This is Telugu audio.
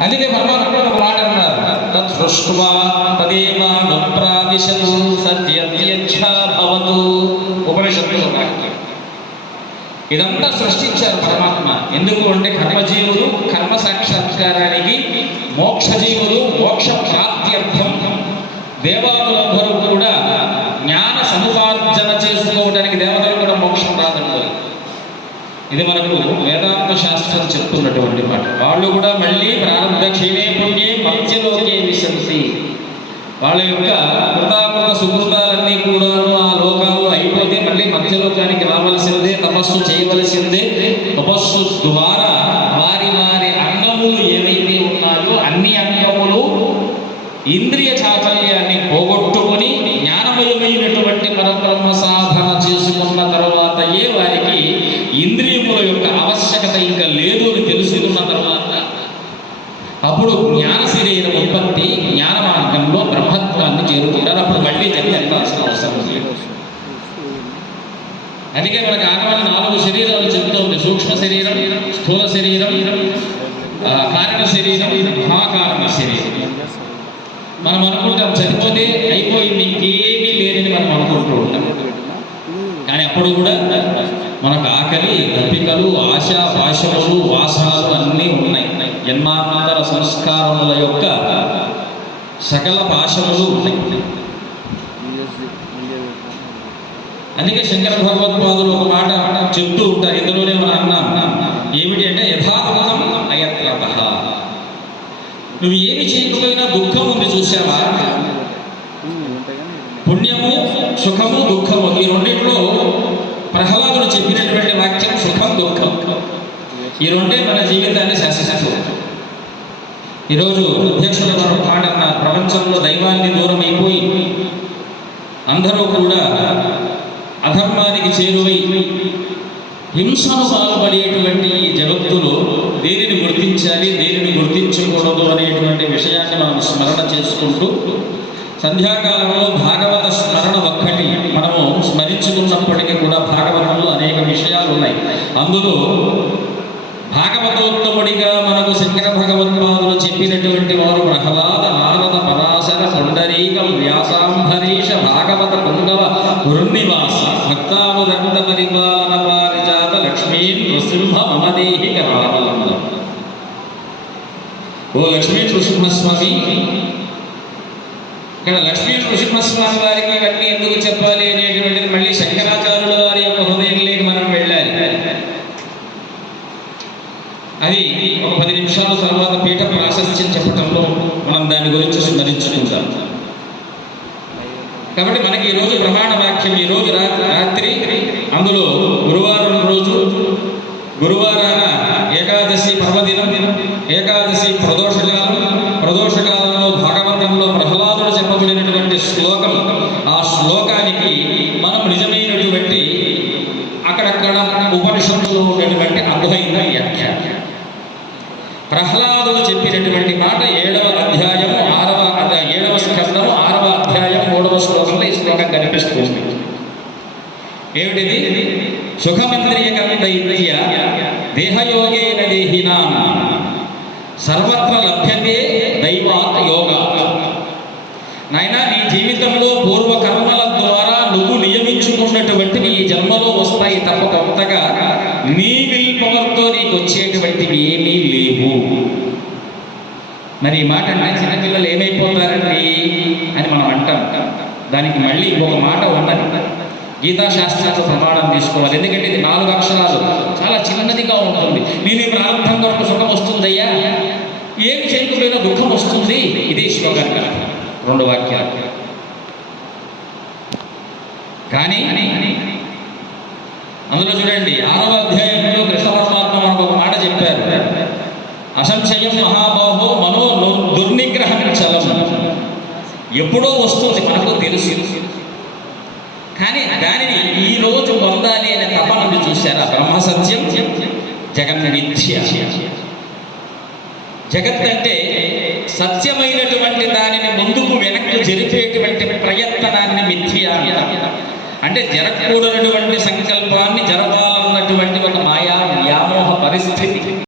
అందుకే పరమాత్మ ఒక తత్ అన్నారు. తృష్వా తదేవానుప్రాదిశతు సత్యత్యచ్ఛా భవతు ఉపనిషత్తులో ఇదంతా సృష్టించారు పరమాత్మ. ఎందుకు అంటే కర్మజీవులు కర్మ సాక్షాత్కారానికి మోక్షజీవులు మోక్ష ప్రాప్త్యర్థం దేవతలందరూ కూడా జ్ఞాన సముపార్జన చేసుకోవడానికి దేవతలు కూడా మోక్షం రాదంటారు ఇది మనకు ధర్మశాస్త్రం శాస్త్రం చెప్తున్నటువంటి మాట. వాళ్ళు కూడా మళ్ళీ ప్రారంభ క్షీణే పుణ్యే మధ్యలోకే విశంసి వాళ్ళ యొక్క కృతాకృత సుకృతాలన్నీ కూడా ఆ లోకాలు అయిపోతే మళ్ళీ మధ్యలోకానికి రావాల్సిందే తపస్సు చేయవలసిందే. తపస్సు ద్వారా వారి వారి అంగములు ఏవైతే ఉన్నాయో అన్ని అంగములు ఇంద్రియ చాచల్యాన్ని పోగొట్టుకొని జ్ఞానమయమైనటువంటి పరబ్రహ్మ ఆవశ్యకత ఇంకా లేదు అని తెలుసుకున్న తర్వాత అప్పుడు జ్ఞాన శరీరం ఉత్పత్తి జ్ఞాన మార్గంలో బ్రహ్మత్వాన్ని చేరుకుంటారు. అప్పుడు మళ్ళీ జన్మ వెళ్ళాల్సిన అవసరం లేదు అందుకే మనకు ఆనవాళ్ళ నాలుగు శరీరాలు చెప్తోంది సూక్ష్మ శరీరం స్థూల శరీరం కారణ శరీరం మహాకారణ శరీరం. మనం అనుకుంటాం చనిపోతే అయిపోయింది ఇంకేమీ లేదని మనం అనుకుంటూ ఉంటాం. కానీ అప్పుడు కూడా మనకు ఆకలి దప్పికలు ఆశ పాశములు వాసనలు అన్నీ ఉన్నాయి. జన్మాంతర సంస్కారముల యొక్క సకల పాశములు ఉన్నాయి. అందుకే శంకర భగవత్పాదులు ఒక మాట చెప్తూ ఉంటారు. ఇందులోనే మనం అన్నాం ఏమిటి అంటే యథాతథం అయత్రత నువ్వు ఏమి చేయకపోయినా దుఃఖం ఉంది చూసావా పుణ్యము సుఖము దుఃఖము ఈ రెండిట్లో ప్రహ్లాదుడు చెప్పినటువంటి వాక్యం సుఖం దుఃఖం ఈ రెండే మన జీవితాన్ని శాసిస్తుంది ఈరోజు అధ్యక్షుడు గారు మాట ప్రపంచంలో దైవాన్ని దూరం అయిపోయి అందరూ కూడా అధర్మానికి చేరువై హింసను పాల్పడేటువంటి ఈ జగత్తులో దేనిని గుర్తించాలి దేనిని గుర్తించకూడదు అనేటువంటి విషయాన్ని మనం స్మరణ చేసుకుంటూ సంధ్యాకాలంలో భాగవత స్మరణ ఒక్కటి మనము స్మరించుకున్నప్పటికీ కూడా భాగవతంలో అనేక విషయాలు ఉన్నాయి. అందులో భాగవతోత్తముడిగా మనకు శంకర భగవత్పాదులు చెప్పినటువంటి వారు ప్రహ్లాద నారద పరాశర పుండరీకం వ్యాసాంబరీష భాగవత పుంగవ పురునివాస భక్తానురక్త పరిపాలన పారిజాత లక్ష్మీ నృసింహ మమదేహి కరావలంబం ఓ లక్ష్మీ నృసింహస్వామి ఇక్కడ లక్ష్మీ నృసింహస్వామి వారికి ఇవన్నీ ఎందుకు చెప్పాలి అనేటువంటిది మళ్ళీ శంకరా వారి యొక్క హృదయంలోకి మనం వెళ్ళాలి అది ఒక పది నిమిషాల తర్వాత పీఠ ప్రాశస్త్యం చెప్పటంలో మనం దాని గురించి స్మరించుకుందాం. కాబట్టి మనకి ఈరోజు ప్రమాణ వాక్యం ఈరోజు రాత్రి రాత్రి అందులో గురువారం రోజు గురువారాన ఏకాదశి పర్వదినం ఏకాదశి ప్రదోషకాలం ప్రదోషకాలంలో భాగవతంలో ప్రహ్లాదుడు చెప్పబడినటువంటి శ్లోకం ఆ శ్లోకానికి మనం నిజమైనటువంటి అక్కడక్కడ ఉపనిషత్తులో ఉన్నటువంటి అద్వైత వ్యాఖ్య. ప్రహ్లాదుడు చెప్పినటువంటి మాట ఏడవ అధ్యాయము ఆరవ అద- ఏడవ స్కందము ఆరవ అధ్యాయం మూడవ శ్లోకంలో ఈ శ్లోకం కనిపిస్తుంది. ఏమిటిది? సుఖమింద్రియకందైత్య దేహయోగేన దేహినాం. సర్వత్ర లభ్యతే దైవాత్ యోగా నాయనా నీ జీవితంలో పూర్వకర్మల ద్వారా నువ్వు నియమించుకున్నటువంటివి ఈ జన్మలో వస్తాయి తప్ప కొంతగా మరి ఈ మాట అంటే చిన్నపిల్లలు ఏమైపోతారండి అని మనం అంటాం. దానికి మళ్ళీ ఒక మాట ఉన్నది. గీతాశాస్త్రాలు ప్రమాణం తీసుకోవాలి. ఎందుకంటే ఇది నాలుగు అక్షరాలు. చాలా చిన్నదిగా ఉంటుంది. నేను ఈ ప్రారంభం కొరకు సుఖం వస్తుందయ్యా. ఏం చేయకపోయినా దుఃఖం వస్తుంది. ఇదే శ్లోకానికి రెండు వాక్యాలు. కానీ అందులో చూడండి ఆరవ అధ్యాయంలో కృష్ణ పరమాత్మ మనకు ఒక మాట చెప్పారు. అసంశయం మహా ఎప్పుడో వస్తుంది మనకు తెలుసు. కానీ దానిని ఈ రోజు పొందాలి అనే తపన ఉంది చూశారా? బ్రహ్మ సత్యం జగన్ నిత్య జగత్ అంటే సత్యమైనటువంటి దానిని ముందుకు వెనక్కి జరిపేటువంటి ప్రయత్నాన్ని మిథ్య అంటే జరగకూడనటువంటి సంకల్పాన్ని జరపాలన్నటువంటి